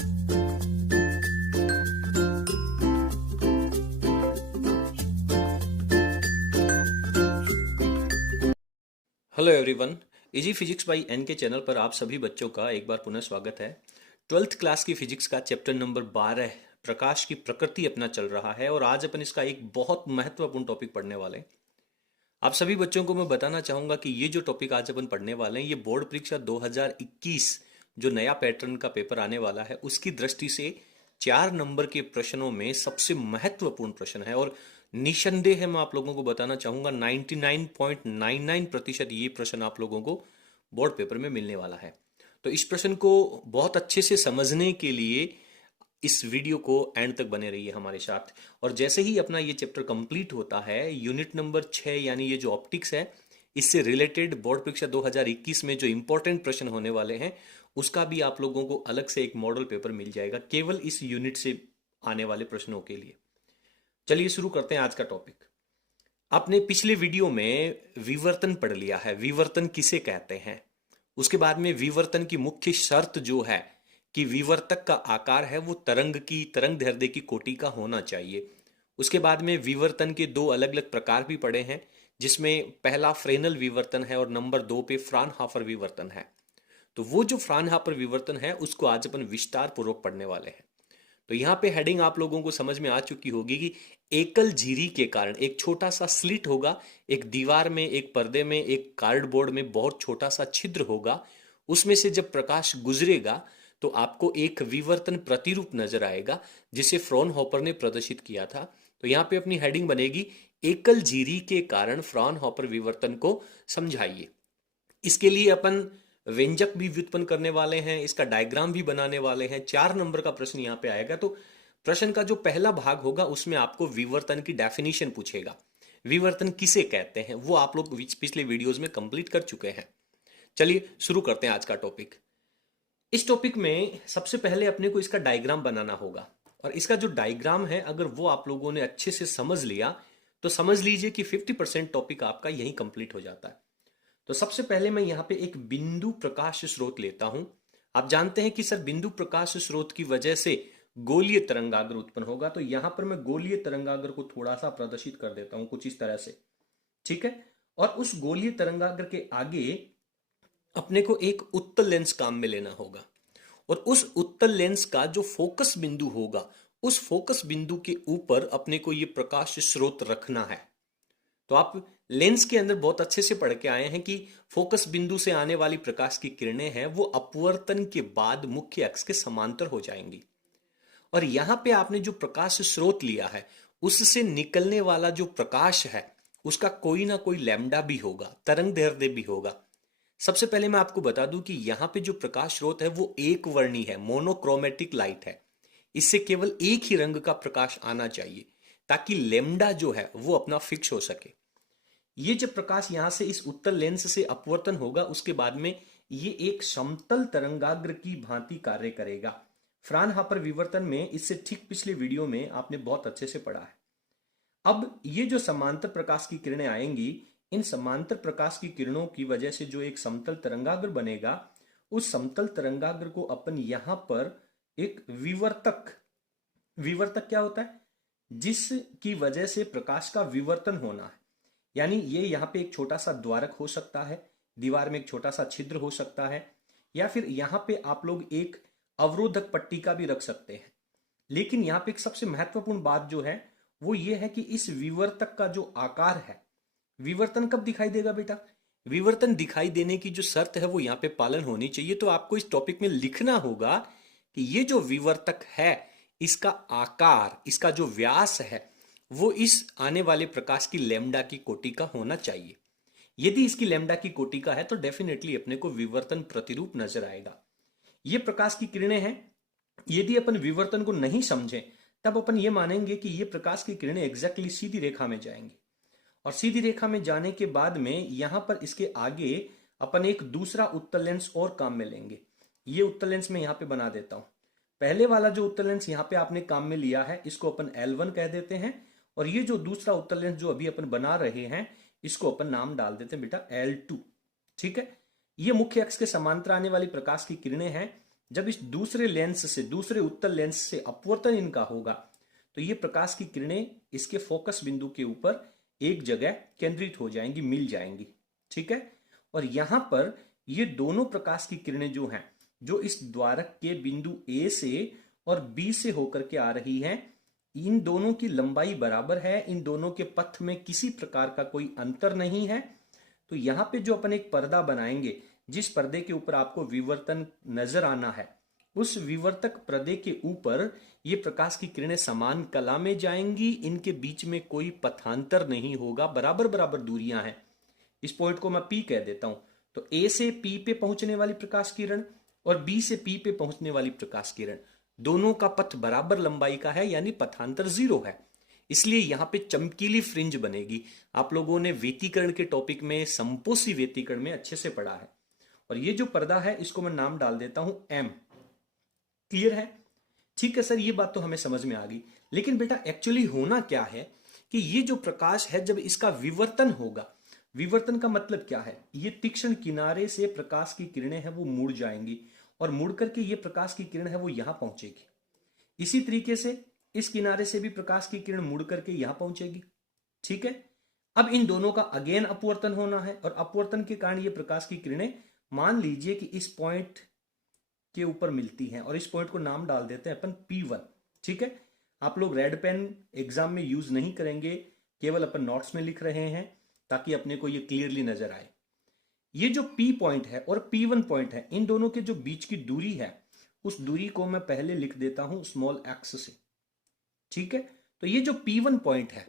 Hello everyone. Easy physics by N K channel पर आप सभी बच्चों का एक बार पुनः स्वागत है। 12th क्लास की फिजिक्स का चैप्टर नंबर 12 प्रकाश की प्रकृति अपना चल रहा है और आज अपन इसका एक बहुत महत्वपूर्ण टॉपिक पढ़ने वाले हैं। आप सभी बच्चों को मैं बताना चाहूँगा कि ये जो टॉपिक आज अपन पढ़ने वाले हैं ये बोर्ड परीक्षा 2021 जो नया पैटर्न का पेपर आने वाला है उसकी दृष्टि से 4 नंबर के प्रश्नों में सबसे महत्वपूर्ण प्रश्न है। और निसंदेह मैं आप लोगों को बताना चाहूँगा 99.99% ये प्रश्न आप लोगों को बोर्ड पेपर में मिलने वाला है। तो इस प्रश्न को बहुत अच्छे से समझने के लिए इस वीडियो को एंड तक बने रहिए हमारे साथ। और जैसे ही अपना ये चैप्टर कंप्लीट होता है यूनिट नंबर 6 यानी ये जो ऑप्टिक्स है इससे रिलेटेड बोर्ड परीक्षा 2021 में जो इंपॉर्टेंट प्रश्न होने वाले हैं उसका भी आप लोगों को अलग से एक मॉडल पेपर मिल जाएगा केवल इस यूनिट से आने वाले प्रश्नों के लिए। चलिए शुरू करते हैं आज का टॉपिक। आपने पिछले वीडियो में विवर्तन पढ़ लिया है, विवर्तन किसे कहते हैं। उसके बाद में विवर्तन की मुख्य शर्त जो है कि विवर्तक का आकार है वो तरंग दैर्ध्य की कोटि का होना चाहिए। उसके बाद में विवर्तन के दो अलग अलग प्रकार भी पढ़े हैं जिसमें पहला फ्रेनल विवर्तन है और नंबर 2 पे फ्राउनहोफर विवर्तन है। तो वो जो फ्राउनहोफर विवर्तन है उसको आज अपन विस्तार पूर्वक पढ़ने वाले हैं। तो यहाँ पे हेडिंग आप लोगों को समझ में आ चुकी होगी कि एकल झिरी के कारण एक छोटा सा स्लिट होगा, एक दीवार में, एक पर्दे में, एक कार्डबोर्ड में बहुत छोटा सा छिद्र होगा, उसमें से जब प्रकाश गुजरेगा तो आपको एक विवर्तन प्रतिरूप नजर आएगा जिसे फ्राउनहोफर ने प्रदर्शित किया था। तो यहाँ पे अपनी हेडिंग बनेगी एकल झिरी के कारण फ्राउनहोफर विवर्तन को समझाइए। इसके लिए अपन व्यंजक भी व्युत्पन्न करने वाले हैं, इसका डायग्राम भी बनाने वाले हैं। 4 नंबर का प्रश्न यहाँ पे आएगा। तो प्रश्न का जो पहला भाग होगा उसमें आपको विवर्तन की डेफिनेशन पूछेगा, विवर्तन किसे कहते हैं, वो आप लोग पिछले वीडियोस में कंप्लीट कर चुके हैं। चलिए शुरू करते हैं आज का टॉपिक। इस टॉपिक में सबसे पहले अपने को इसका डायग्राम बनाना होगा और इसका जो डायग्राम है अगर वो आप लोगों ने अच्छे से समझ लिया तो समझ लीजिए कि 50% टॉपिक आपका यहीं कंप्लीट हो जाता है। तो सबसे पहले मैं यहाँ पे एक बिंदु प्रकाश स्रोत लेता हूं। आप जानते हैं कि सर बिंदु प्रकाश स्रोत की वजह से गोलीय तरंगाग्र उत्पन्न होगा। तो यहां पर मैं गोलीय तरंगाग्र को थोड़ा सा प्रदर्शित कर देता हूं कुछ इस तरह से, ठीक है। और उस गोलीय तरंगाग्र के आगे अपने को एक उत्तल लेंस काम में लेना होगा और उस उत्तल लेंस का जो फोकस बिंदु होगा उस फोकस बिंदु के ऊपर अपने को ये प्रकाश स्रोत रखना है। तो आप लेंस के अंदर बहुत अच्छे से पढ़ के आए हैं कि फोकस बिंदु से आने वाली प्रकाश की किरणें हैं वो अपवर्तन के बाद मुख्य अक्ष के समांतर हो जाएंगी। और यहां पे आपने जो प्रकाश स्रोत लिया है उससे निकलने वाला जो प्रकाश है उसका कोई ना कोई लैम्डा भी होगा, तरंग दैर्ध्य भी होगा। सबसे पहले मैं आपको बता दूं कि यहां पे जो प्रकाश स्रोत है वो एक वर्णी है, मोनोक्रोमेटिक लाइट है। इससे केवल एक ही रंग का प्रकाश आना चाहिए ताकि लैम्डा जो है वो अपना फिक्स हो सके। ये जब प्रकाश यहां से इस उत्तल लेंस से अपवर्तन होगा उसके बाद में ये एक समतल तरंगाग्र की भांति कार्य करेगा। फ्राउनहोफर विवर्तन में इससे ठीक पिछले वीडियो में आपने बहुत अच्छे से पढ़ा है। अब ये जो समांतर प्रकाश की किरणें आएंगी, इन समांतर प्रकाश की किरणों की वजह से जो एक समतल तरंगाग्र बनेगा उस समतल तरंगाग्र को अपन यहां पर एक विवर्तक क्या होता है, जिसकी वजह से प्रकाश का विवर्तन होना है। यानी ये यहाँ पे एक छोटा सा द्वारक हो सकता है, दीवार में एक छोटा सा छिद्र हो सकता है, या फिर यहाँ पे आप लोग एक अवरोधक पट्टिका भी रख सकते हैं। लेकिन यहाँ पे एक सबसे महत्वपूर्ण बात जो है वो ये है कि इस विवर्तक का जो आकार है, विवर्तन कब दिखाई देगा बेटा, विवर्तन दिखाई देने की जो शर्त है वो यहाँ पे पालन होनी चाहिए। तो आपको इस टॉपिक में लिखना होगा कि ये जो विवर्तक है इसका आकार, इसका जो व्यास है वो इस आने वाले प्रकाश की लैम्डा की कोटि का होना चाहिए। यदि इसकी लैम्डा की कोटि का है तो डेफिनेटली अपने को विवर्तन प्रतिरूप नजर आएगा। ये प्रकाश की किरणें हैं। यदि अपन विवर्तन को नहीं समझें तब अपन ये मानेंगे कि ये प्रकाश की किरणें एग्जैक्टली सीधी रेखा में जाएंगी और सीधी रेखा में जाने के बाद में यहां पर इसके आगे अपन एक दूसरा उत्तल लेंस और काम में लेंगे। ये उत्तल लेंस मैं यहां पे बना देता हूं। पहले वाला जो उत्तल लेंस यहां पे आपने काम में लिया है इसको अपन L1 कह देते हैं और ये जो दूसरा उत्तल लेंस जो अभी अपन बना रहे हैं इसको अपन नाम डाल देते हैं बेटा L2, ठीक है। ये मुख्य अक्ष के समांतर आने वाली प्रकाश की किरणें हैं। जब इस दूसरे लेंस से, दूसरे उत्तल लेंस से अपवर्तन इनका होगा तो ये प्रकाश की किरणें इसके फोकस बिंदु के ऊपर एक जगह केंद्रित हो जाएंगी, मिल जाएंगी। ठीक है। और यहां पर ये दोनों प्रकाश की किरणें जो हैं, जो इस द्वारक के बिंदु ए से और बी से होकर के आ रही हैं, इन दोनों की लंबाई बराबर है, इन दोनों के पथ में किसी प्रकार का कोई अंतर नहीं है। तो यहां पे जो अपन एक पर्दा बनाएंगे, जिस पर्दे के ऊपर आपको विवर्तन नजर आना है, उस विवर्तक पर्दे के ऊपर ये प्रकाश की किरणें समान कला में जाएंगी, इनके बीच में कोई पथांतर नहीं होगा, बराबर बराबर दूरियां हैं। इस पॉइंट को मैं पी कह देता हूं। तो ए से पी पे पहुंचने वाली प्रकाश किरण और बी से पी पे पहुंचने वाली प्रकाश किरण, दोनों का पथ बराबर लंबाई का है, यानी पथांतर 0 है। इसलिए यहां पे चमकीली फ्रिंज बनेगी। आप लोगों ने व्यतिकरण के टॉपिक में, संपोषी व्यतिकरण में अच्छे से पढ़ा है। और ये जो पर्दा है, इसको मैं नाम डाल देता हूं एम। क्लियर है? ठीक है सर, ये बात तो हमें समझ में आ गई। लेकिन बेटा एक्चुअली होना क्या है कि ये जो प्रकाश है, जब इसका विवर्तन होगा, विवर्तन का मतलब क्या है, ये तीक्ष्ण किनारे से प्रकाश की किरणें हैं वो मुड़ जाएंगी और मुड़ करके ये प्रकाश की किरण है वो यहां पहुंचेगी। इसी तरीके से इस किनारे से भी प्रकाश की किरण मुड़ करके यहां पहुंचेगी। ठीक है। अब इन दोनों का अगेन अपवर्तन होना है और अपवर्तन के कारण ये प्रकाश की किरणें, मान लीजिए कि इस पॉइंट के ऊपर मिलती हैं और इस पॉइंट को नाम डाल देते हैं अपन P1। ठीक है। आप लोग रेड पेन एग्जाम में यूज नहीं करेंगे, केवल अपन नोट्स में लिख रहे हैं ताकि अपने को ये क्लियरली नजर आए। ये जो P पॉइंट है और P1 पॉइंट है, इन दोनों के जो बीच की दूरी है, उस दूरी को मैं पहले लिख देता हूं स्मॉल x से। ठीक है। तो ये जो P1 पॉइंट है,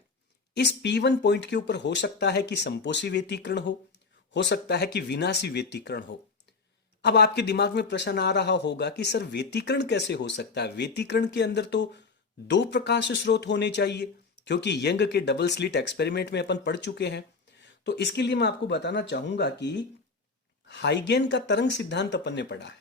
इस P1 पॉइंट के ऊपर हो सकता है कि संपोषी व्यतिकरण हो सकता है कि विनाशी व्यतिकरण हो। अब आपके दिमाग में प्रश्न आ रहा होगा कि सर व्यतिकरण कैसे हो सकता है? व्यतिकरण के अंदर तो 2 प्रकाश स्रोत होने चाहिए, क्योंकि यंग के डबल स्लिट एक्सपेरिमेंट में अपन पढ़ चुके हैं। तो इसके लिए मैं आपको बताना चाहूंगा कि हाइगेन का तरंग सिद्धांत अपन ने पढ़ा है,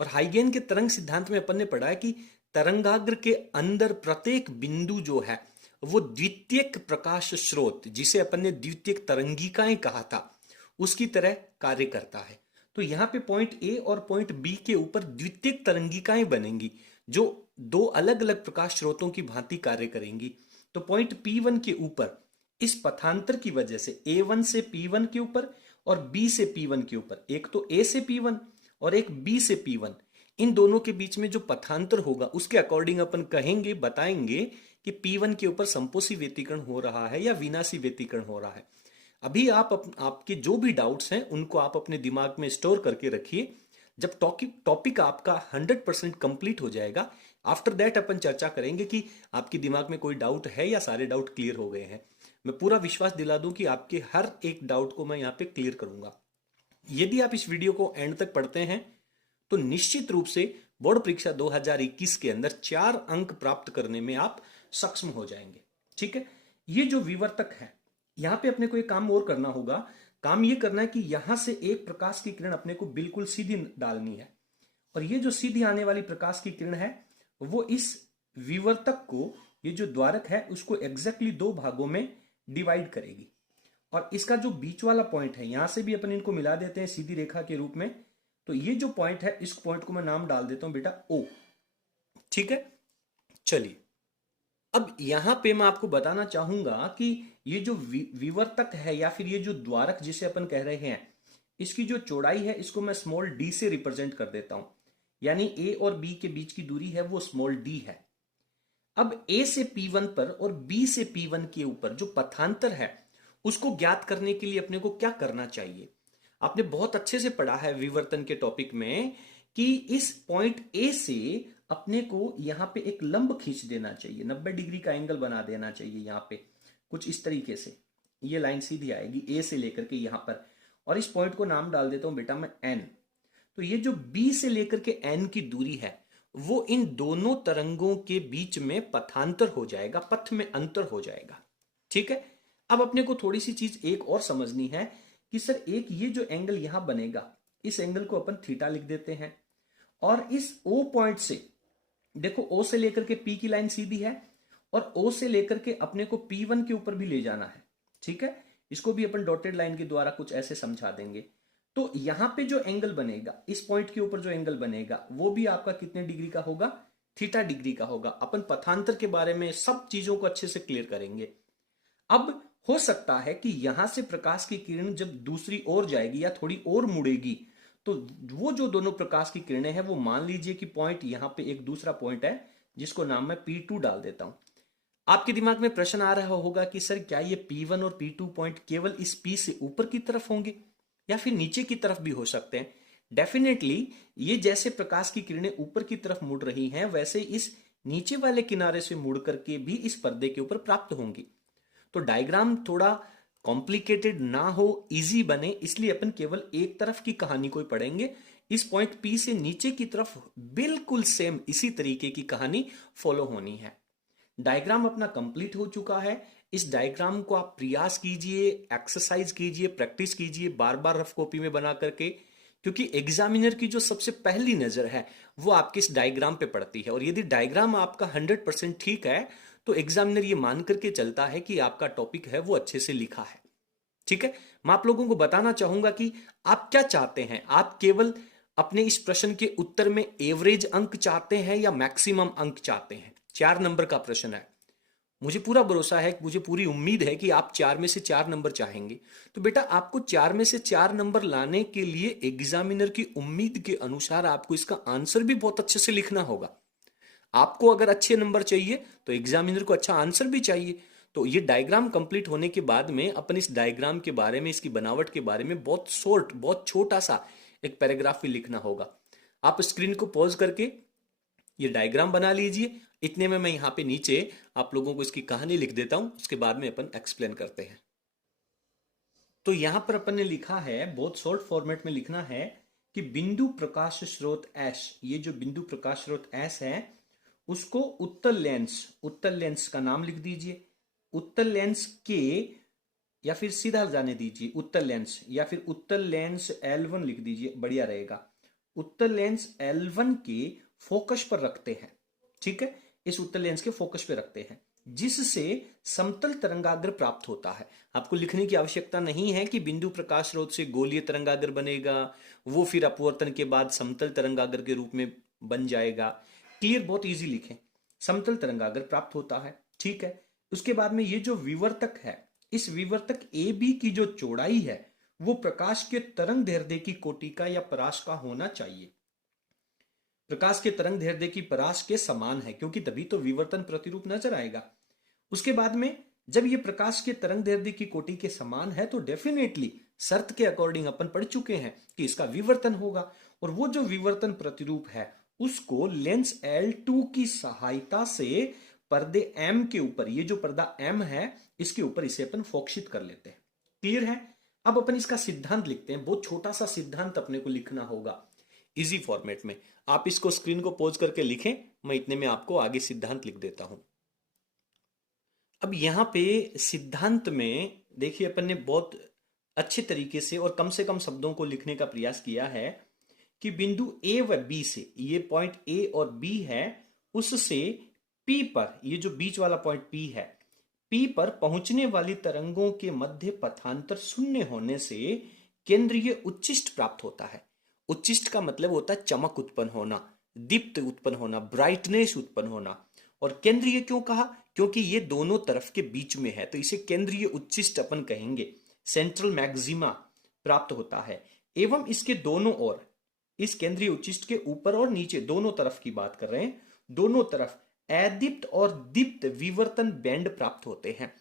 और हाइगेन के तरंग सिद्धांत में अपन ने पढ़ा है कि तरंगाग्र के अंदर प्रत्येक बिंदु जो है वो द्वितीयक प्रकाश स्रोत, जिसे अपन ने द्वितीयक तरंगिकाएं कहा था, उसकी तरह कार्य करता है। तो यहां पे पॉइंट ए और पॉइंट बी के ऊपर द्वितीयक तरंगिकाएं बनेंगी, जो 2 अलग अलग प्रकाश स्रोतों की भांति कार्य करेंगी। तो पॉइंट P1 के ऊपर इस पथांतर की वजह से A1 से P1 के ऊपर और B से P1 के ऊपर, एक तो A से P1 और एक B से P1, इन दोनों के बीच में जो पथांतर होगा उसके अकॉर्डिंग अपन कहेंगे, बताएंगे कि P1 के ऊपर संपोषी व्यतिकरण हो रहा है या विनाशी व्यतिकरण हो रहा है। अभी आपके जो भी डाउट्स हैं उनको आप अपने दिमाग में स्टोर करके रखिए। जब टॉपिक आपका 100% कंप्लीट हो जाएगा, आफ्टर दैट अपन चर्चा करेंगे कि आपके दिमाग में कोई डाउट है या सारे डाउट क्लियर हो गए हैं। मैं पूरा विश्वास दिला दूं कि आपके हर एक डाउट को मैं यहाँ पे क्लियर करूंगा। यदि आप इस वीडियो को एंड तक पढ़ते हैं तो निश्चित रूप से बोर्ड परीक्षा 2021 के अंदर 4 अंक प्राप्त करने में आप सक्षम हो जाएंगे। ठीक है। ये जो विवर्तक है, यहां पे अपने को एक काम और करना होगा। काम ये करना है कि यहां से एक प्रकाश की किरण अपने को बिल्कुल सीधी डालनी है, और ये जो सीधी आने वाली प्रकाश की किरण है वो इस विवर्तक को, ये जो द्वारक है उसको एग्जैक्टली 2 भागों में डिवाइड करेगी। और इसका जो बीच वाला पॉइंट है, यहां से भी अपन इनको मिला देते हैं सीधी रेखा के रूप में। तो ये जो पॉइंट है, इस पॉइंट को मैं नाम डाल देता हूं बेटा O। ठीक है। चलिए, अब यहां पे मैं आपको बताना चाहूंगा कि ये जो विवर्तक है या फिर ये जो द्वारक जिसे अपन कह रहे हैं, इसकी जो चौड़ाई है इसको मैं स्मॉल d से रिप्रेजेंट कर देता हूं, यानी A और B के बीच की दूरी है वो स्मॉल d है। अब A से P1 पर और B से P1 के ऊपर जो पथांतर है उसको ज्ञात करने के लिए अपने को क्या करना चाहिए? आपने बहुत अच्छे से पढ़ा है विवर्तन के टॉपिक में कि इस पॉइंट A से अपने को यहां पे एक लंब खींच देना चाहिए, 90 डिग्री का एंगल बना देना चाहिए। यहां पे कुछ इस तरीके से ये लाइन सीधी आएगी A से लेकर के यहां पर, और इस पॉइंट को नाम डाल देता हूं बेटा मैं N। तो ये जो B से लेकर के N की दूरी है वो इन दोनों तरंगों के बीच में पथांतर हो जाएगा, पथ में अंतर हो जाएगा। ठीक है। अब अपने को थोड़ी सी चीज एक और समझनी है कि सर एक ये जो एंगल यहां बनेगा, इस एंगल को अपन थीटा लिख देते हैं, और इस O पॉइंट से देखो, O से लेकर के P की लाइन सीधी है और O से लेकर के अपने को P1 के ऊपर भी ले जाना है। ठीक है। इसको भी अपन डॉटेड लाइन के द्वारा कुछ ऐसे समझा देंगे। तो यहां पे जो एंगल बनेगा, इस पॉइंट के ऊपर जो एंगल बनेगा वो भी आपका कितने डिग्री का होगा, थीटा डिग्री का होगा। अपन पथांतर के बारे में सब चीजों को अच्छे से क्लियर करेंगे। अब हो सकता है कि यहां से प्रकाश की किरण जब दूसरी ओर जाएगी या थोड़ी और मुड़ेगी, तो वो जो दोनों प्रकाश की किरणें हैं वो मान लीजिए कि पॉइंट यहां पे एक दूसरा पॉइंट है जिसको नाम मैं P2 डाल देता हूं। आपके दिमाग में प्रश्न आ रहा होगा कि सर क्या ये P1 और P2 पॉइंट केवल इस P से ऊपर की तरफ होंगे या फिर नीचे की तरफ भी हो सकते हैं? डेफिनेटली ये जैसे प्रकाश की किरणें ऊपर की तरफ मुड़ रही हैं वैसे इस नीचे वाले किनारे से मुड़ करके भी इस पर्दे के ऊपर प्राप्त होंगी। तो डायग्राम थोड़ा कॉम्प्लिकेटेड ना हो, इजी बने, इसलिए अपन केवल एक तरफ की कहानी को पढ़ेंगे। इस पॉइंट P से नीचे की तरफ बिल्कुल सेम इसी तरीके की कहानी फॉलो होनी है। डायग्राम अपना कंप्लीट हो चुका है। इस डायग्राम को आप प्रयास कीजिए, एक्सरसाइज कीजिए, प्रैक्टिस कीजिए बार बार रफ कॉपी में बना करके, क्योंकि एग्जामिनर की जो सबसे पहली नजर है वो आपके इस डायग्राम पे पड़ती है। और यदि डायग्राम आपका 100% ठीक है तो एग्जामिनर ये मान करके चलता है कि आपका टॉपिक है वो अच्छे से लिखा है। ठीक है, मैं आप लोगों को बताना चाहूंगा कि आप क्या चाहते हैं। आप केवल अपने इस प्रश्न के उत्तर में एवरेज अंक चाहते हैं या मैक्सिमम अंक चाहते हैं? 4 नंबर का प्रश्न है, मुझे पूरा भरोसा है, मुझे पूरी उम्मीद है कि आप 4 में से 4 नंबर चाहेंगे। तो बेटा आपको 4 में से 4 नंबर लाने के लिए एग्जामिनर की उम्मीद के अनुसार आपको इसका आंसर भी बहुत अच्छे से लिखना होगा। आपको अगर अच्छे नंबर चाहिए तो एग्जामिनर को अच्छा आंसर भी चाहिए। तो ये डायग्राम कंप्लीट होने के बाद में अपन इस डायग्राम के बारे में, इसकी बनावट के बारे में बहुत शॉर्ट, बहुत छोटा सा एक पैराग्राफ भी लिखना होगा। आप स्क्रीन को पॉज करके ये डायग्राम बना लीजिए। इतने में मैं यहाँ पे नीचे आप लोगों को इसकी कहानी लिख देता हूं, उसके बाद में अपन एक्सप्लेन करते हैं। तो यहां पर अपन ने लिखा है, बहुत शॉर्ट फॉर्मेट में लिखना है कि बिंदु प्रकाश स्रोत एस, ये जो बिंदु प्रकाश स्रोत एस है उसको उत्तल लेंस का नाम लिख दीजिए। उत्तल लेंस के, या फिर सीधा जाने दीजिए उत्तल लेंस, या फिर उत्तल लेंस L1 लिख दीजिए, बढ़िया रहेगा। उत्तल लेंस L1 के फोकस पर रखते हैं। ठीक है, इस उत्तल लेंस के फोकस पे रखते हैं जिससे समतल तरंगाग्र प्राप्त होता है। आपको लिखने की आवश्यकता नहीं है कि बिंदु प्रकाश स्रोत से गोलीय तरंगाग्र बनेगा, वो फिर अपवर्तन के बाद समतल तरंगाग्र के रूप में बन जाएगा। क्लियर, बहुत इजी लिखें, समतल तरंगाग्र प्राप्त होता है। ठीक है, उसके बाद में ये जो विवर्तक है, इस विवर्तक ए बी की जो चौड़ाई है वो प्रकाश के तरंग दैर्ध्य की कोटि का या परास का होना चाहिए। प्रकाश के तरंग दैर्ध्य की परास के समान है, क्योंकि तभी तो विवर्तन प्रतिरूप नजर आएगा। उसके बाद में जब ये प्रकाश के तरंग दैर्ध्य की कोटि के समान है तो डेफिनेटली शर्त के अकॉर्डिंग अपन पढ़ चुके हैं कि इसका विवर्तन होगा। और वो जो विवर्तन प्रतिरूप है उसको लेंस L2 की सहायता से पर्दे M के ऊपर, ये जो पर्दा M है इसके ऊपर इसे अपन फोकसित कर लेते हैं। क्लियर है? अब अपन इसका सिद्धांत लिखते हैं। बहुत छोटा सा सिद्धांत अपने को लिखना होगा इजी फॉर्मेट में। आप इसको स्क्रीन को पॉज करके लिखें, मैं इतने में आपको आगे सिद्धांत लिख देता हूं। अब यहां पे सिद्धांत में देखिए अपन ने बहुत अच्छे तरीके से कम शब्दों को लिखने का प्रयास किया है कि बिंदु ए व बी से, ये पॉइंट ए और बी है, उससे पी पर, ये जो बीच वाला पॉइंट पी है, पी पर पहुंचने वाली तरंगों के मध्य पथांतर शून्य होने से केंद्रीय उच्चिष्ट प्राप्त होता है। उच्चिष्ट का मतलब होता है चमक उत्पन्न होना, दीप्त उत्पन्न होना, ब्राइटनेस उत्पन्न होना। और केंद्रीय क्यों कहा? क्योंकि ये दोनों तरफ के बीच में है तो इसे केंद्रीय उच्चिष्ट अपन कहेंगे, सेंट्रल मैक्सिमा प्राप्त होता है। एवं इसके दोनों ओर, इस केंद्रीय उच्चिष्ट के ऊपर और नीचे दोनों तरफ की बात कर रहे हैं, दोनों तरफ अदीप्त और दीप्त विवर्तन बैंड प्राप्त होते हैं।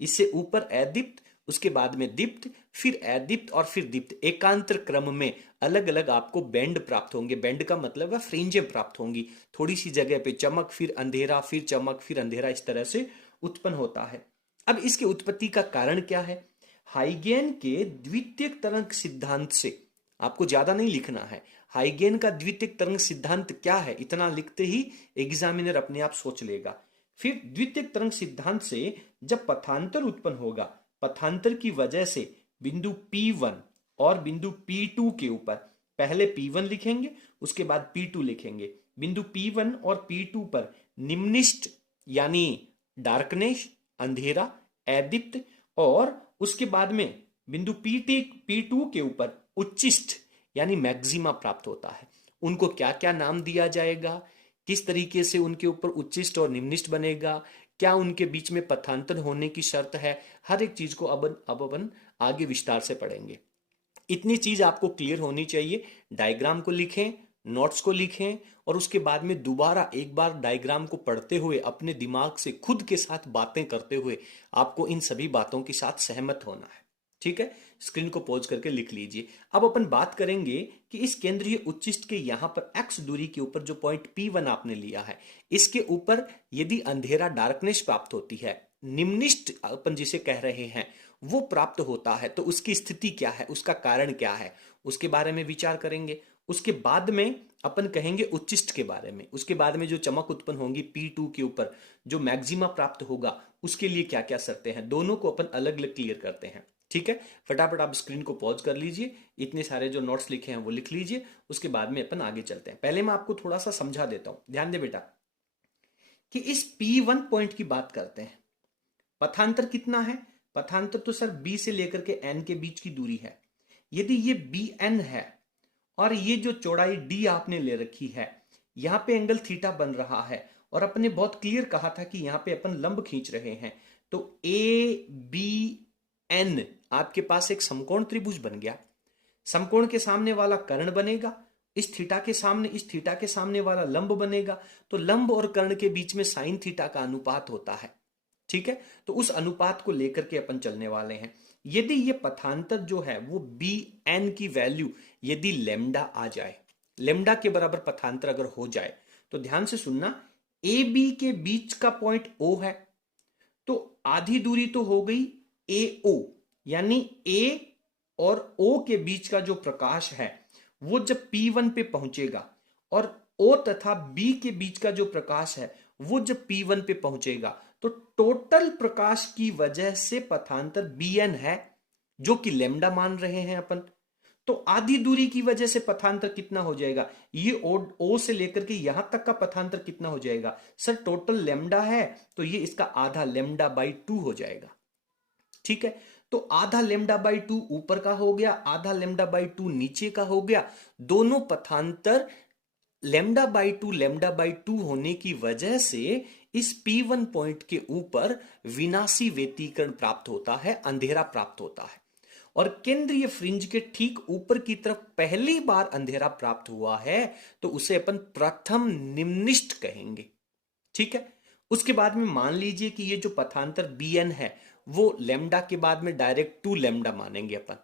इससे ऊपर अदीप्त, उसके बाद में दीप्त, फिर अदीप्त और फिर दीप्त, एकांतर क्रम में अलग अलग आपको बैंड प्राप्त होंगे। बैंड का मतलब है फ्रिंजें प्राप्त होंगी, थोड़ी सी जगह पे चमक, फिर अंधेरा, फिर चमक, फिर अंधेरा, इस तरह से उत्पन्न होता है। अब इसकी उत्पत्ति का कारण क्या है? हाइगेन के द्वितीयक तरंग सिद्धांत से, आपको ज्यादा नहीं लिखना है, हाइगेन का द्वितीयक तरंग सिद्धांत क्या है इतना लिखते ही एग्जामिनर अपने आप सोच लेगा। फिर द्वितीयक तरंग सिद्धांत से जब पथांतर उत्पन्न होगा, पथांतर की वजह से बिंदु P1 और बिंदु P2 के ऊपर, पहले P1 लिखेंगे उसके बाद P2 लिखेंगे, बिंदु P1 और P2 पर निम्निष्ट यानी डार्कनेस, अंधेरा, अदीप्त, और उसके बाद में बिंदु P2 के ऊपर उच्चिष्ट यानी मैक्सिमा प्राप्त होता है। उनको क्या क्या नाम दिया जाएगा, किस तरीके से उनके ऊपर उच्चिष्ट और निम्निष्ट बनेगा, क्या उनके बीच में पथांतर होने की शर्त है, हर एक चीज को अब अपन आगे विस्तार से पढ़ेंगे। इतनी चीज आपको क्लियर होनी चाहिए। डायग्राम को लिखें, नोट्स को लिखें और उसके बाद में दोबारा एक बार डायग्राम को पढ़ते हुए अपने दिमाग से खुद के साथ बातें करते हुए आपको इन सभी बातों के साथ सहमत होना है। ठीक है, स्क्रीन को पॉज करके लिख लीजिए। अब अपन बात करेंगे कि इस केंद्रीय उच्चिष्ट के यहां पर x दूरी के ऊपर जो पॉइंट P1 आपने लिया है, इसके ऊपर यदि अंधेरा डार्कनेस प्राप्त होती है, निम्निष्ट अपन जिसे कह रहे हैं वो प्राप्त होता है, तो उसकी स्थिति क्या है, उसका कारण क्या है, उसके बारे में विचार करेंगे। उसके बाद में अपन कहेंगे उच्चिष्ट के बारे में। उसके बाद में जो चमक उत्पन्न होंगी P2 के ऊपर, जो मैक्सिमा प्राप्त होगा, उसके लिए क्या क्या शर्तें हैं, दोनों को अपन अलग अलग क्लियर करते हैं। ठीक है, फटाफट आप स्क्रीन को पॉज कर लीजिए, इतने सारे जो नोट्स लिखे हैं वो लिख लीजिए, उसके बाद में अपन आगे चलते हैं। पहले मैं आपको थोड़ा सा समझा देता हूं, ध्यान दे बेटा, कि इस P1 पॉइंट की बात करते हैं। पथांतर कितना है? पथांतर तो सर B से लेकर के N के बीच की दूरी है। यदि ये BN है और ये जो चौड़ाई D आपने ले रखी है, यहां पे एंगल थीटा बन रहा है और अपने बहुत क्लियर कहा था कि यहां पे अपन लंब खींच रहे हैं, तो ABN आपके पास एक समकोण त्रिभुज बन गया। समकोण के सामने वाला कर्ण बनेगा, इस थीटा के सामने वाला लंब बनेगा, तो लंब और कर्ण के बीच में साइन थीटा का अनुपात होता है। ठीक है, तो उस अनुपात को लेकर के अपन चलने वाले हैं। यदि ये पथांतर जो है वो Bn की वैल्यू यदि लेमडा आ जाए, लेमडा के बराबर पथांतर अगर हो जाए, तो ध्यान से सुनना, AB के बीच का पॉइंट O है, तो आधी दूरी तो हो गई AO, यानी A और O के बीच का जो प्रकाश है वो जब P1 पे पहुंचेगा और O तथा B के बीच का जो प्रकाश है वो जब P1 पे पहुंचेगा, तो टोटल प्रकाश की वजह से पथांतर Bn है, जो कि लेमडा मान रहे हैं अपन। तो आधी दूरी की वजह से पथांतर कितना हो जाएगा, ये O से लेकर के यहां तक का पथांतर कितना हो जाएगा सर? टोटल लेमडा है, तो ये इसका आधा लेमडा बाई 2 हो जाएगा। ठीक है, तो आधा लेमडा बाई 2 ऊपर का हो गया, आधा लेमडा बाई 2 नीचे का हो गया। दोनों पथांतर लेमडा बाई टू होने की वजह से इस P1 पॉइंट के ऊपर विनाशी व्यतिकरण प्राप्त होता है, अंधेरा प्राप्त होता है। और केंद्रीय फ्रिंज के ठीक ऊपर की तरफ पहली बार अंधेरा प्राप्त हुआ है, तो उसे अपन प्रथम निम्निष्ट कहेंगे। ठीक है, उसके बाद में मान लीजिए कि ये जो पथांतर Bn है वो लेमडा के बाद में डायरेक्ट 2 लेमडा मानेंगे अपन।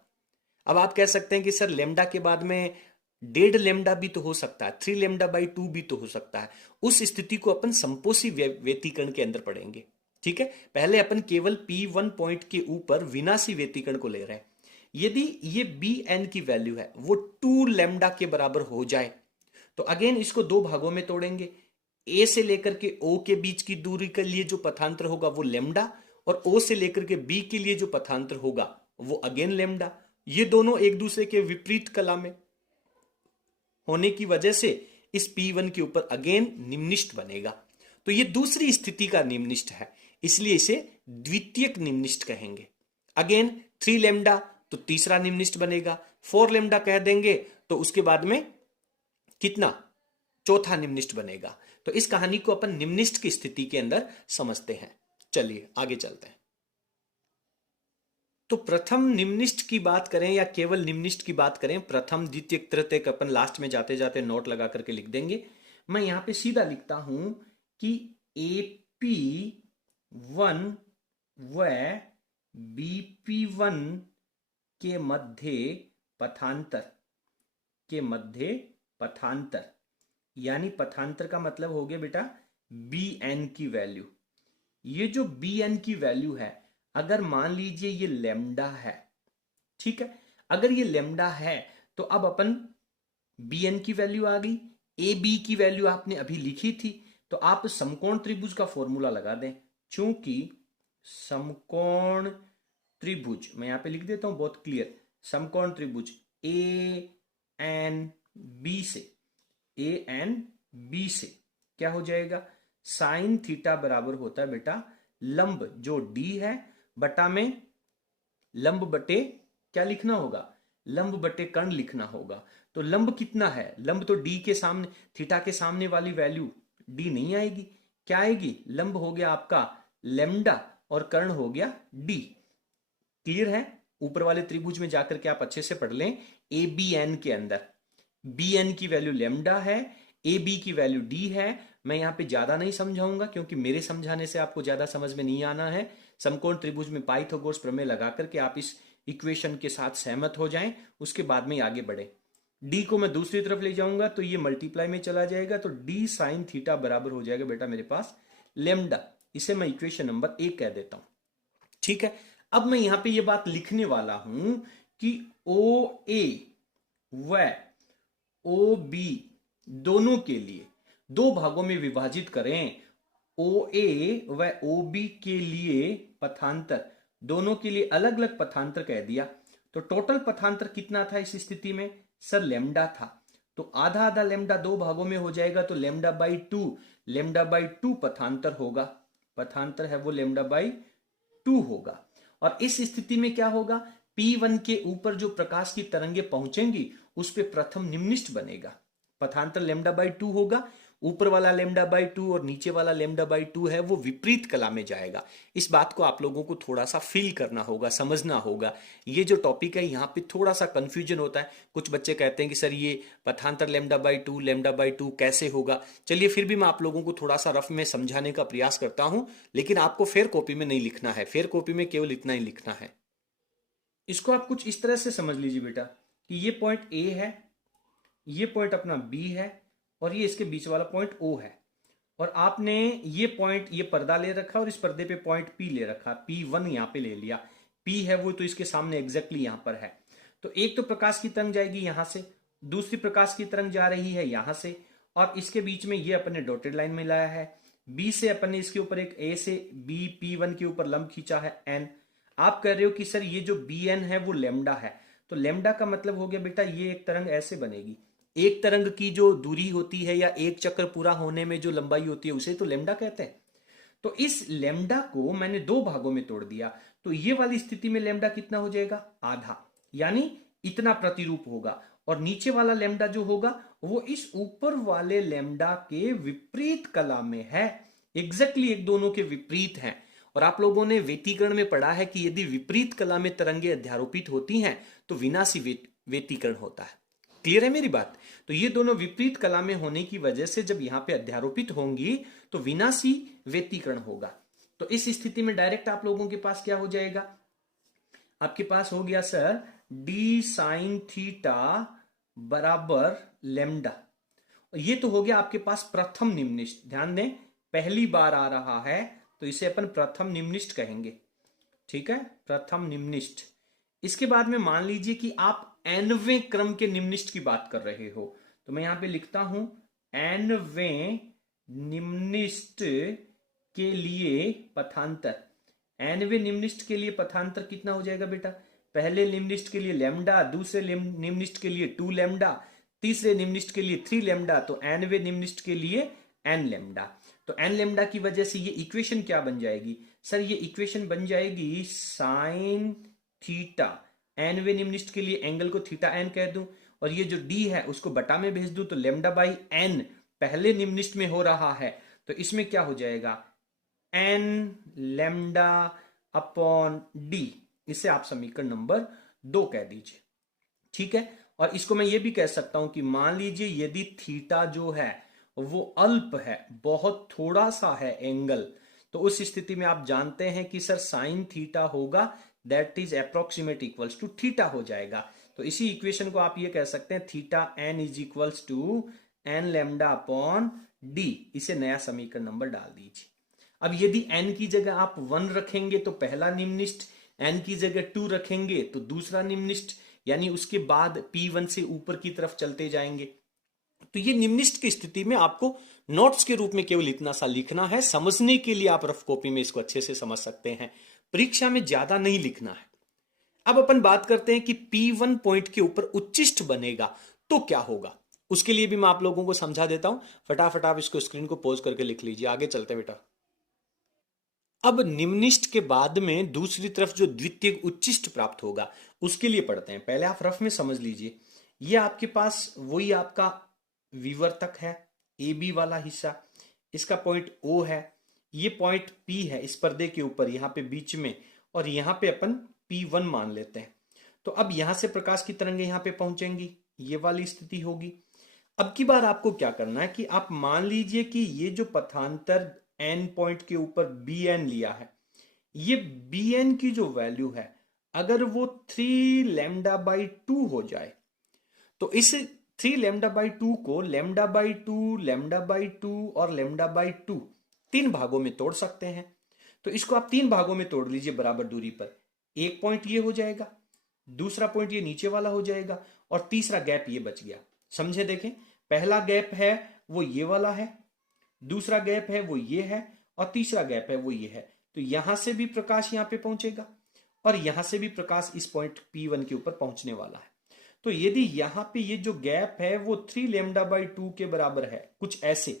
अब आप कह सकते हैं कि सर लेमडा के बाद में 1.5 लेमडा भी तो हो सकता है, 3 लेमडा बाई 2 भी तो हो सकता है। उस स्थिति को अपन संपोषी व्यतिकरण के अंदर पढ़ेंगे। ठीक है, पहले अपन केवल P1 पॉइंट के ऊपर विनाशी व्यतिकरण को ले रहे हैं। यदि ये Bn की वैल्यू है वो 2 लेमडा के बराबर हो जाए, तो अगेन इसको दो भागों में तोड़ेंगे। A से लेकर के O के बीच की दूरी के लिए जो पथांतर होगा वो लेमडा, और O से लेकर के B के लिए जो पथांतर होगा वो अगेन लेमडा। ये दोनों एक दूसरे के विपरीत कला में होने की वजह से इस P1 के ऊपर अगेन निम्निष्ट बनेगा। तो ये दूसरी स्थिति का निम्निष्ट है, इसलिए इसे द्वितीयक निम्निष्ट कहेंगे। अगेन 3 लेमडा तो तीसरा निम्निष्ट बनेगा, 4 लेमडा कह देंगे तो उसके बाद में कितना, चौथा निम्निष्ट बनेगा। तो इस कहानी को अपन निम्निष्ट की स्थिति के अंदर समझते हैं। चलिए आगे चलते हैं। तो प्रथम निम्निष्ट की बात करें या केवल निम्निष्ट की बात करें, प्रथम द्वितीय तृतीयक अपन लास्ट में जाते जाते नोट लगा करके लिख देंगे। मैं यहां पे सीधा लिखता हूं कि AP1 व BP1 के मध्य पथांतर, यानी पथांतर का मतलब हो गया बेटा Bn की वैल्यू। ये जो Bn की वैल्यू है, अगर मान लीजिए ये लेमडा है, ठीक है, अगर ये लेमडा है तो अब अपन Bn की वैल्यू आ गई, AB की वैल्यू आपने अभी लिखी थी, तो आप समकोण त्रिभुज का फॉर्मूला लगा दें। चूंकि समकोण त्रिभुज, मैं यहां पे लिख देता हूं बहुत क्लियर, समकोण त्रिभुज ANB से क्या हो जाएगा, साइन थीटा बराबर होता है बेटा लंब जो D है बटा में लंब बटे क्या लिखना होगा, लंब बटे कर्ण लिखना होगा। तो लंब कितना है, लंब तो डी के सामने, थीटा के सामने वाली वैल्यू डी नहीं आएगी, क्या आएगी, लंब हो गया आपका लेमडा और कर्ण हो गया डी। क्लियर है? ऊपर वाले त्रिभुज में जाकर के आप अच्छे से पढ़ लें, ए बी एन के अंदर बी एन की वैल्यू लेमडा है, ए बी की वैल्यू डी है। मैं यहां पे ज्यादा नहीं समझाऊंगा क्योंकि मेरे समझाने से आपको ज्यादा समझ में नहीं आना है। समकोण त्रिभुज में पाइथागोरस प्रमेय लगा करके आप इस इक्वेशन के साथ सहमत हो जाएं, उसके बाद में आगे बढ़े। डी को मैं दूसरी तरफ ले जाऊंगा तो ये मल्टीप्लाई में चला जाएगा, तो डी साइन थीटा बराबर हो जाएगा बेटा मेरे पास लेमडा। इसे मैं इक्वेशन नंबर 1 कह देता हूं। ठीक है, अब मैं यहां पे ये बात लिखने वाला हूं कि ओ ए व ओ बी दोनों के लिए दो भागों में विभाजित करें। ओ ए व ओ बी के लिए पथांतर, दोनों के लिए अलग अलग पथांतर कह दिया। तो टोटल पथांतर कितना था इस स्थिति में सर, लेमडा था। तो आधा आधा लेमडा दो भागों में हो जाएगा, तो लेमडा बाई 2, लेमडा बाई 2 पथांतर होगा, पथांतर है वो लेमडा बाई 2 होगा। और इस स्थिति में क्या होगा, P1 के ऊपर जो प्रकाश की तरंगे पहुंचेंगी उस पे प्रथम निम्निष्ठ बनेगा, पथांतर लेमडा बाई 2 होगा। ऊपर वाला लेमडा बाई 2 और नीचे वाला लेमडा बाई 2 है वो विपरीत कला में जाएगा। इस बात को आप लोगों को थोड़ा सा फील करना होगा, समझना होगा। ये जो टॉपिक है यहाँ पे थोड़ा सा कंफ्यूजन होता है। कुछ बच्चे कहते हैं कि सर ये पथांतर लेमडा बाई 2 लेमडा बाई 2 कैसे होगा। चलिए फिर भी मैं आप लोगों को थोड़ा सा रफ में समझाने का प्रयास करता हूं, लेकिन आपको फेयर कॉपी में नहीं लिखना है, फेयर कॉपी में केवल इतना ही लिखना है। इसको आप कुछ इस तरह से समझ लीजिए बेटा कि ये पॉइंट ए है, ये पॉइंट अपना बी है और ये इसके बीच वाला पॉइंट ओ है। और आपने ये पॉइंट, ये पर्दा ले रखा और इस पर्दे पे पॉइंट पी ले रखा, P1 यहां पे ले लिया। P है वो तो इसके सामने एग्जैक्टली यहां पर है। तो एक तो प्रकाश की तरंग जाएगी यहां से, दूसरी प्रकाश की तरंग जा रही है यहां से, और इसके बीच में ये अपने डॉटेड लाइन में लाया है। बी से अपन ने इसके ऊपर एक ए से बी P1 के ऊपर लंब खींचा है n। आप कह रहे हो कि सर ये जो Bn है वो लेमडा है, तो लेमडा का मतलब हो गया बेटा ये एक तरंग ऐसे बनेगी। एक तरंग की जो दूरी होती है या एक चक्र पूरा होने में जो लंबाई होती है उसे तो लेमडा कहते हैं। तो इस लेमडा को मैंने दो भागों में तोड़ दिया, तो ये वाली स्थिति में लेमडा कितना हो जाएगा, आधा, यानी इतना प्रतिरूप होगा। और नीचे वाला लेमडा जो होगा वो इस ऊपर वाले लेमडा के विपरीत कला में है, एग्जैक्टली एक दोनों के विपरीत हैं। और आप लोगों ने व्यतिकरण में पढ़ा है कि यदि विपरीत कला में तरंगे अध्यारोपित होती हैं तो विनाशी व्यतिकरण होता है। क्लियर है मेरी बात? तो ये दोनों विपरीत कला में होने की वजह से जब यहां पे अध्यारोपित होंगी तो विनाशी व्यतिकरण होगा। तो इस स्थिति में डायरेक्ट आप लोगों के पास क्या हो जाएगा, आपके पास हो गया सर डी साइन थीटा बराबर लेमडा। ये तो हो गया आपके पास प्रथम निम्निष्ठ। ध्यान दें पहली बार आ रहा है तो इसे अपन प्रथम निम्निष्ठ कहेंगे। ठीक है, प्रथम निम्निष्ठ। इसके बाद में मान लीजिए कि आप nवें क्रम के निम्निष्ठ की बात कर रहे हो, तो मैं यहां पे लिखता हूं nवें निम्निष्ठ के लिए पथांतर। nवें निम्निष्ठ के लिए पथांतर कितना हो जाएगा बेटा, पहले निम्निष्ठ के लिए लेमडा, दूसरे निम्निष्ठ के लिए 2 लेमडा, तीसरे निम्निष्ठ के लिए 3 लेमडा, तो nवें निम्निष्ठ के लिए n लेमडा। तो n लेमडा की वजह से ये इक्वेशन क्या बन जाएगी सर, ये इक्वेशन बन जाएगी साइन थीटा, nवें निम्निष्ठ के लिए एंगल को थीटा n कह दूं, और ये जो d है उसको बटा में भेज दूं, तो लेमडा बाई n पहले निम्निष्ठ में हो रहा है, तो इसमें क्या हो जाएगा n लेमडा अपॉन d। इसे आप समीकरण नंबर 2 कह दीजिए। ठीक है, और इसको मैं ये भी कह सकता हूं कि मान लीजिए यदि थीटा जो है वो अल्प है, बहुत थोड़ा सा है एंगल, तो उस स्थिति में आप जानते हैं कि सर साइन थीटा होगा that is approximate equals to theta हो जाएगा। तो इसी इक्वेशन को आप ये कह सकते हैं theta n is equals to n lambda upon d। इसे नया समीकरण नंबर डाल दीजिए। अब यदि n की जगह आप 1 रखेंगे तो पहला निम्निष्ठ, n की जगह 2 रखेंगे तो दूसरा निम्निष्ठ, यानी उसके बाद P1 से ऊपर की तरफ चलते जाएंगे। तो ये निम्निष्ठ की स्थिति में आपको नोट्स के रूप में केवल इतना सा लिखना है, समझने के लिए आप रफ कॉपी में इसको अच्छे से समझ सकते हैं, परीक्षा में ज्यादा नहीं लिखना है। अब अपन बात करते हैं कि P1 पॉइंट के ऊपर उच्चिष्ठ बनेगा तो क्या होगा, उसके लिए भी मैं आप लोगों को समझा देता हूं। फटाफट आप इसको स्क्रीन को पॉज करके लिख लीजिए, आगे चलते बेटा। अब निम्निष्ट के बाद में दूसरी तरफ जो द्वितीयक उच्चिष्ट प्राप्त होगा उसके लिए पढ़ते हैं। पहले आप रफ में समझ लीजिए, ये आपके पास वही आपका विवर्तक है, ए बी वाला हिस्सा, इसका पॉइंट ओ है, ये पॉइंट पी है इस पर्दे के ऊपर यहाँ पे बीच में, और यहाँ पे अपन P1 मान लेते हैं। तो अब यहां से प्रकाश की तरंगें यहाँ पे पहुंचेंगी, ये वाली स्थिति होगी। अब की बार आपको क्या करना है कि आप मान लीजिए कि ये जो पथांतर एन पॉइंट के ऊपर बी एन लिया है, ये बी एन की जो वैल्यू है अगर वो 3 लैम्डा बाई 2 हो जाए तो इस 3 लैम्डा बाई 2 को लैम्डा बाई 2, लैम्डा बाई 2 और लैम्डा बाई 2 तीन भागों में तोड़ सकते हैं। तो इसको आप तीन भागों में तोड़ लीजिए बराबर दूरी पर। एक पॉइंट ये हो जाएगा, दूसरा पॉइंट ये नीचे वाला हो जाएगा, और तीसरा गैप ये बच गया। समझे? देखें, पहला गैप है वो ये वाला है, दूसरा गैप है वो ये है, और तीसरा गैप है वो ये है। तो यहां से भी प्रकाश यहां पे पहुंचेगा और यहां से भी प्रकाश इस पॉइंट P1 के ऊपर पहुंचने वाला है। तो यदि यहां पे ये जो गैप है वो 3 लैम्डा बाई 2 के बराबर है, कुछ ऐसे,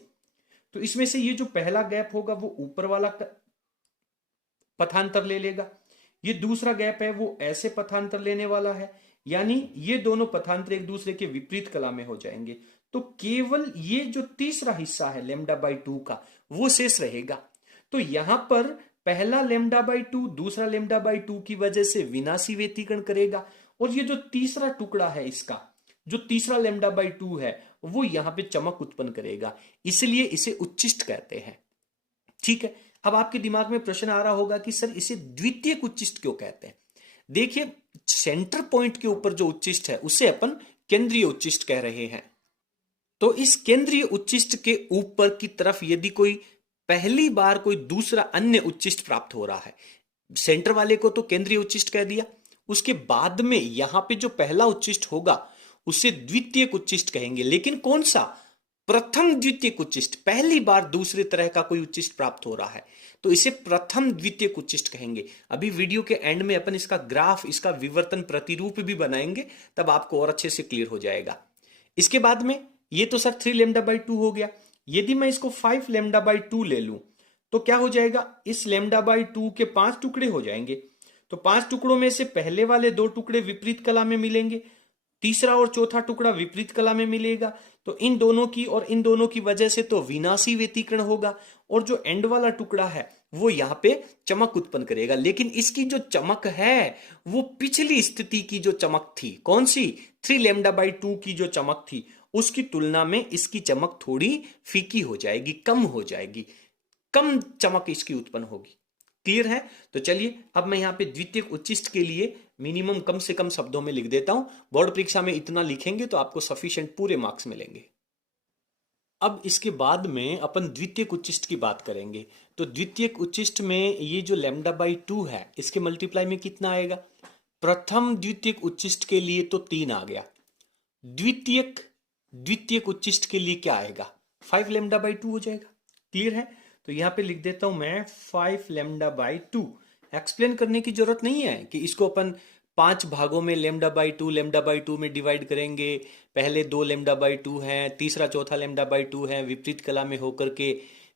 तो इसमें से ये जो पहला गैप होगा वो ऊपर वाला पथांतर ले लेगा, ये दूसरा गैप है वो ऐसे पथांतर लेने वाला है, यानी ये दोनों पथांतर एक दूसरे के विपरीत कला में हो जाएंगे। तो केवल ये जो तीसरा हिस्सा है लैम्डा बाई 2 का वो शेष रहेगा। तो यहां पर पहला लैम्डा बाई 2 दूसरा लैम्डा बाई 2 की वजह से विनाशी व्यतिकरण करेगा, और ये जो तीसरा टुकड़ा है इसका, जो तीसरा लैम्डा बाई 2 है, वो यहां पे चमक उत्पन्न करेगा, इसलिए इसे उच्चिष्ट कहते हैं। ठीक है, अब आपके दिमाग में प्रश्न आ रहा होगा कि सर इसे द्वितीयक उच्चिष्ट क्यों कहते हैं? देखिए, सेंटर पॉइंट के ऊपर जो उच्चिष्ट है उसे अपन केंद्रीय उच्चिष्ट कह रहे हैं। तो इस केंद्रीय उच्चिष्ट के ऊपर की तरफ यदि कोई पहली बार कोई दूसरा अन्य उच्चिष्ट प्राप्त हो रहा है, सेंटर वाले को तो केंद्रीय उच्चिष्ट कह दिया, उसके बाद में यहां पे जो पहला उच्चिष्ट होगा उसे द्वितीयक उच्चिष्ट कहेंगे। लेकिन कौन सा? प्रथम द्वितीयक उच्चिष्ट, पहली बार दूसरे तरह का कोई उच्चिष्ट प्राप्त हो रहा है तो इसे प्रथम द्वितीयक उच्चिष्ट कहेंगे। अभी वीडियो के एंड में अपन इसका ग्राफ, इसका विवर्तन प्रतिरूप भी बनाएंगे, तब आपको और अच्छे से क्लियर हो जाएगा। इसके बाद में ये तो सर 3 लैम्डा बाई 2 हो गया, यदि मैं इसको 5 लैम्डा बाई 2 ले लूं तो क्या हो जाएगा? इस लैम्डा बाई 2 के 5 टुकड़े हो जाएंगे। तो 5 टुकड़ों में से पहले वाले 2 टुकड़े विपरीत कला में मिलेंगे, तीसरा और चौथा टुकड़ा विपरीत कला में मिलेगा। तो इन दोनों की और इन दोनों की वजह से तो विनाशी व्यतिकरण होगा, और जो एंड वाला टुकड़ा है वो यहां पे चमक उत्पन्न करेगा। लेकिन इसकी जो चमक है वो पिछली स्थिति की जो चमक थी, कौन सी? 3 लैम्डा बाई 2 की जो चमक थी उसकी तुलना में इसकी चमक थोड़ी फीकी हो जाएगी, कम हो जाएगी, कम चमक इसकी उत्पन्न होगी। क्लियर है? तो चलिए अब मैं यहां पे द्वितीयक उच्चिष्ट के लिए मिनिमम कम से कम शब्दों में लिख देता हूं। बोर्ड परीक्षा में इतना लिखेंगे तो आपको सफिशिएंट पूरे मार्क्स मिलेंगे। अब इसके बाद में अपन द्वितीयक उच्चिष्ट की बात करेंगे। तो द्वितीयक उच्चिष्ट में ये जो लैम्डा बाई 2 है इसके मल्टीप्लाई में कितना आएगा? प्रथम द्वितीयक उच्चिष्ट के लिए तो 3 आ गया, द्वितीयक उच्चिष्ट के लिए क्या आएगा? 5 लैम्डा बाई 2 हो जाएगा। क्लियर है? तो यहां पे लिख देता हूं मैं 5 लैम्डा बाई 2। एक्सप्लेन करने की जरूरत नहीं है कि इसको अपन 5 भागों में लैम्डा बाई 2 में डिवाइड करेंगे, पहले 2 लैम्डा बाई 2 हैं, तीसरा चौथा लैम्डा बाई 2 है, विपरीत कला में होकर के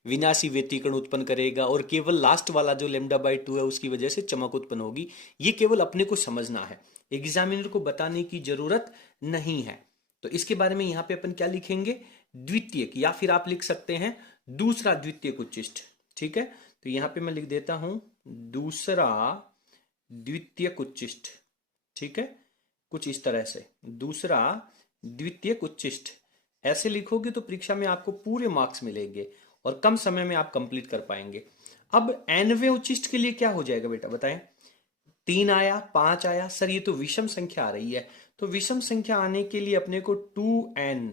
विनाशी व्यतिकरण उत्पन्न करेगा, और केवल लास्ट वाला जो लैम्डा बाई 2 है उसकी वजह से चमक उत्पन्न होगी। ये केवल अपने को समझना है, एग्जामिनर को बताने की जरूरत नहीं है। तो इसके बारे में यहां पे अपन क्या लिखेंगे? द्वितीयक, या फिर आप लिख सकते हैं दूसरा द्वितीयक उच्चिष्ट। ठीक है, तो यहां पे मैं लिख देता हूं दूसरा द्वितीयक उच्चिष्ट। ठीक है, कुछ इस तरह से दूसरा द्वितीयक उच्चिष्ट ऐसे लिखोगे तो परीक्षा में आपको पूरे मार्क्स मिलेंगे और कम समय में आप कंप्लीट कर पाएंगे। अब nवें उच्चिष्ट के लिए क्या हो जाएगा बेटा, बताएं? 3 आया, 5 आया, सर ये तो विषम संख्या आ रही है। तो विषम संख्या आने के लिए अपने को 2n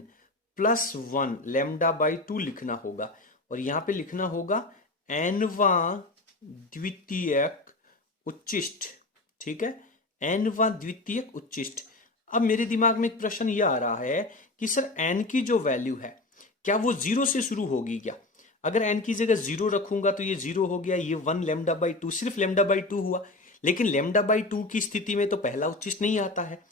प्लस 1 लैम्डा बाई 2 लिखना होगा, और यहां पे लिखना होगा nवां द्वितीयक उच्चिष्ट। ठीक है, nवां द्वितीयक उच्चिष्ट। अब मेरे दिमाग में एक प्रश्न यह आ रहा है कि सर n की जो वैल्यू है क्या वो 0 से शुरू होगी क्या? अगर n की जगह 0 रखूंगा तो ये 0 हो गया, ये 1 लैम्डा बाई 2, सिर्फ लैम्डा बाई 2 हुआ। लेकिन लैम्डा बाई 2 की स्थिति में तो पहला उच्चिष्ट नहीं आता है,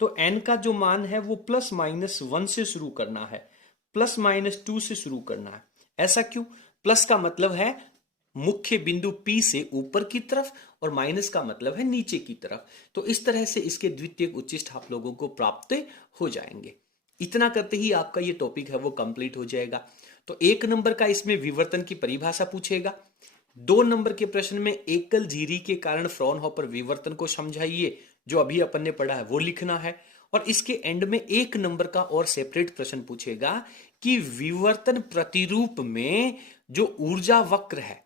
तो n का जो मान है वो प्लस माइनस 1 से शुरू करना है, प्लस माइनस 2 से शुरू करना है। ऐसा क्यों? प्लस का मतलब है मुख्य बिंदु P से ऊपर की तरफ और माइनस का मतलब है नीचे की तरफ। तो इस तरह से इसके द्वितीयक उच्चिष्ट आप लोगों को प्राप्त हो जाएंगे। इतना करते ही आपका ये टॉपिक है वो कंप्लीट हो जाएगा। तो 1 नंबर का इसमें विवर्तन की परिभाषा पूछेगा। 2 नंबर के प्रश्न में एकल झिरी के कारण फ्रॉनहोफर विवर्तन को समझाइए, जो अभी अपन ने पढ़ा है वो लिखना है। और इसके एंड में 1 नंबर का और सेपरेट प्रश्न पूछेगा कि विवर्तन प्रतिरूप में जो ऊर्जा वक्र है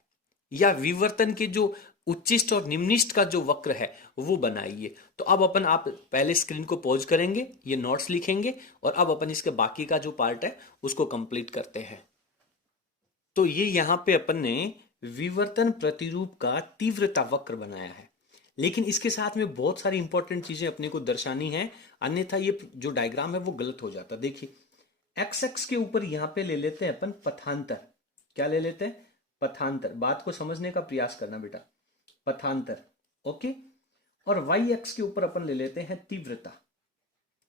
या विवर्तन के जो उच्चिष्ट और निम्निष्ट का जो वक्र है वो बनाइए। तो अब अपन आप पहले स्क्रीन को पॉज करेंगे, ये नोट्स लिखेंगे और अब अपन इसके बाकी का जो पार्ट है उसको कंप्लीट करते हैं। तो ये यहां पे अपन ने विवर्तन प्रतिरूप का तीव्रता वक्र बनाया है, लेकिन इसके साथ में बहुत सारी इंपॉर्टेंट चीजें अपने को दर्शानी है, अन्यथा ये जो डायग्राम है वो गलत हो जाता। देखिए एक्स एक्स के ऊपर यहां पे ले लेते हैं अपन पथांतर। क्या ले लेते हैं? पथांतर। बात को समझने का प्रयास करना बेटा, पथांतर। ओके। और वाई एक्स के ऊपर अपन ले लेते हैं तीव्रता।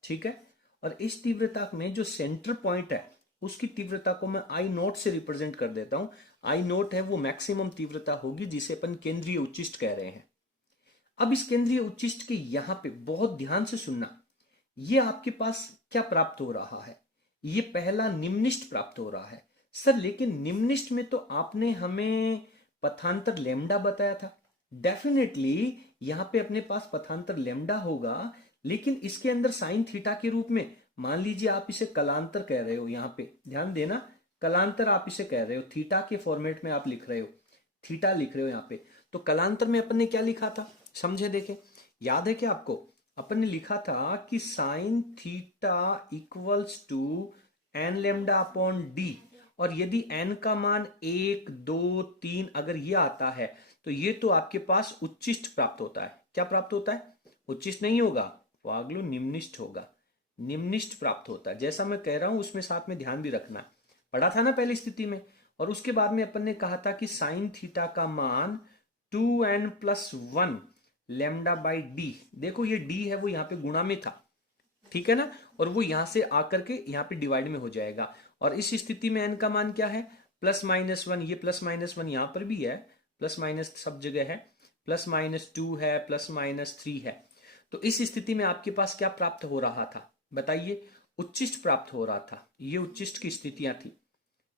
ठीक है। और इस तीव्रता में जो सेंटर पॉइंट है उसकी तीव्रता को मैं आई नोट से रिप्रेजेंट कर देता हूं। आई नोट है वो मैक्सिमम तीव्रता होगी जिसे अपन केंद्रीय उच्चिष्ट कह रहे हैं। अब इस केंद्रीय उच्चिष्ट के यहां पे बहुत ध्यान से सुनना, ये आपके पास क्या प्राप्त हो रहा है? ये पहला निम्निष्ट प्राप्त हो रहा है। सर लेकिन निम्निष्ट में तो आपने हमें पथांतर लेमडा बताया था। डेफिनेटली यहां पे अपने पास पथांतर लेमडा होगा, लेकिन इसके अंदर साइन थीटा के रूप में, मान लीजिए आप इसे कलांतर कह रहे हो, यहां पे ध्यान देना, कलांतर आप इसे कह रहे हो, थीटा के फॉर्मेट में आप लिख रहे हो, थीटा लिख रहे हो यहां पे। तो कलांतर में अपन ने क्या लिखा था समझे, देखे, याद है क्या आपको? अपन ने लिखा था कि sine theta equals to N lambda upon D, और यदि n का मान 1, 2, 3 अगर ये आता है तो ये तो आपके पास उच्चिष्ट प्राप्त होता है। क्या प्राप्त होता है? उच्चिष्ट नहीं होगा, वागलू निम्निष्ट होगा। निम्निष्ट प्राप्त होता है, जैसा मैं कह रहा हूं उसमें साथ में ध्यान भी रखना। पढ़ा था ना पहली स्थिति में। और उसके बाद में अपन ने कहा था कि साइन थीटा का मान 2n+1 लेमडा बाई डी। देखो ये डी है वो यहाँ पे गुणा में था, ठीक है ना, और वो यहां से आकर के यहाँ पे डिवाइड में हो जाएगा। और इस स्थिति में n का मान क्या है? +-1। ये +-1 यहां पर भी है, प्लस माइनस सब जगह है, +-2 है, +-3 है। तो इस स्थिति में आपके पास क्या प्राप्त हो रहा था बताइए? उच्चिष्ट प्राप्त हो रहा था। ये उच्चिष्ट की स्थितियां थी।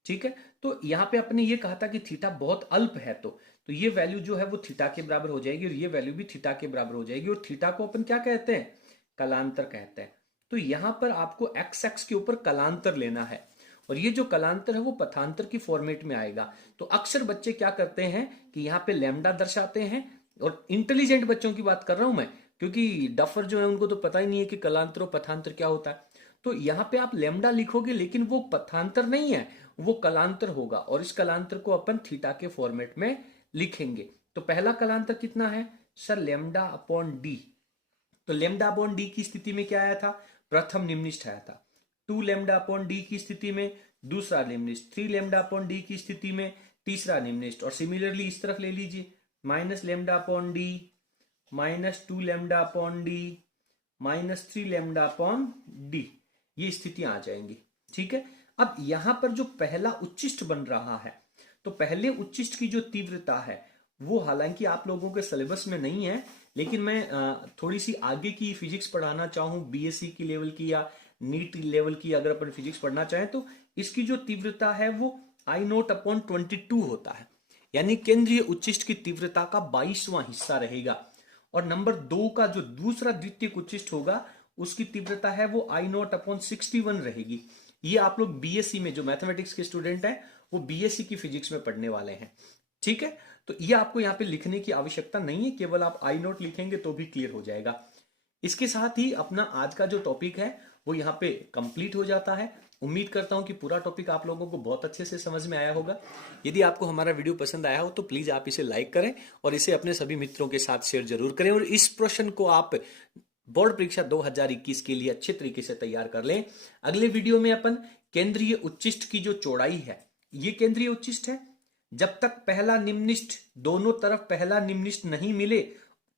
ठीक है। तो यहां पे आपने ये कहा था कि थीटा बहुत अल्प है, तो ये वैल्यू जो है वो थीटा के बराबर हो जाएगी और ये वैल्यू भी थीटा के बराबर हो जाएगी। और थीटा को अपन क्या कहते हैं? कलांतर कहते हैं। तो यहां पर आपको एक्स एक्स के ऊपर कलांतर लेना है, और ये जो कलांतर है वो पथांतर की फॉर्मेट में आएगा। तो अक्सर बच्चे क्या करते हैं कि यहाँ पे लैम्डा दर्शाते हैं, और इंटेलिजेंट बच्चों की बात कर रहा हूं मैं, क्योंकि डफर जो है उनको तो पता ही नहीं है कि कलांतर और पथांतर क्या होता है। तो यहाँ पे आप लैम्डा लिखोगे लेकिन वो पथांतर नहीं है, वो कलांतर होगा, और इस कलांतर को अपन थीटा के फॉर्मेट में लिखेंगे। तो पहला कलांतर कितना है सर? Lambda upon D. तो लैम्डा अपॉन डी की स्थिति में क्या आया था? प्रथम निम्निष्ठ आया था। 2 लैम्डा अपॉन डी की स्थिति में दूसरा निम्निष्ठ, 3 लैम्डा अपॉन डी की स्थिति में तीसरा निम्निष्ठ, और सिमिलरली इस तरफ ले लीजिए, minus lambda upon D, -2 lambda upon D, -3 lambda upon D, ये स्थितियां आ जाएंगी। ठीक है। अब यहां पर जो पहला उच्चिष्ट बन रहा है, तो पहले उच्चिष्ट की जो तीव्रता है वो हालांकि आप लोगों के सिलेबस में नहीं है, लेकिन मैं थोड़ी सी आगे की फिजिक्स पढ़ाना चाहूं, बीएससी की लेवल की या नीट लेवल की अगर अपन फिजिक्स पढ़ना चाहें, तो इसकी जो तीव्रता है वो I0/22 होता है, यानी केंद्रीय उच्चिष्ट की तीव्रता का 22वां हिस्सा रहेगा। और नंबर 2 का जो दूसरा द्वितीयक उच्चिष्ट होगा उसकी तीव्रता है वो I0/61 रहेगी। ये आप लोग बीएससी में जो मैथमेटिक्स के स्टूडेंट हैं वो बीएससी की फिजिक्स में पढ़ने वाले हैं। ठीक है। तो ये आपको यहाँ पे लिखने की आवश्यकता नहीं है, केवल आप I0 लिखेंगे तो भी क्लियर हो जाएगा। इसके साथ ही अपना आज का जो टॉपिक है वो यहाँ पे कंप्लीट हो जाता है। उम्मीद करता हूं कि पूरा टॉपिक आप लोगों को बहुत अच्छे से समझ में आया होगा। यदि आपको हमारा वीडियो पसंद आया हो तो प्लीज आप इसे लाइक करें और इसे अपने सभी मित्रों के साथ शेयर जरूर करें, और इस प्रश्न को आप बोर्ड परीक्षा 2021 के लिए अच्छे तरीके से तैयार कर लें। अगले वीडियो में अपन केंद्रीय उच्चिष्ट की जो चौड़ाई है, ये केंद्रीय उच्चिष्ट है, जब तक पहला निम्निष्ठ दोनों तरफ पहला निम्निष्ठ नहीं मिले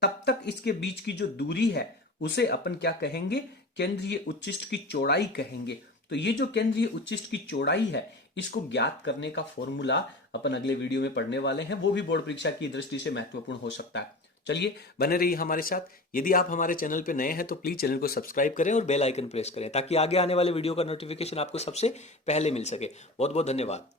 तब तक इसके बीच की जो दूरी है उसे अपन क्या कहेंगे? केंद्रीय उच्चिष्ट की चौड़ाई कहेंगे। तो ये जो केंद्रीय उच्चिष्ट की चौड़ाई है इसको ज्ञात करने का फॉर्मूला अपन अगले वीडियो में पढ़ने वाले हैं, वो भी बोर्ड परीक्षा की दृष्टि से महत्वपूर्ण हो सकता है। चलिए बने रहिए हमारे साथ। यदि आप हमारे चैनल पे नए हैं तो प्लीज चैनल को सब्सक्राइब करें और बेल आइकन प्रेस करें ताकि आगे आने वाले वीडियो का नोटिफिकेशन आपको सबसे पहले मिल सके। बहुत बहुत धन्यवाद।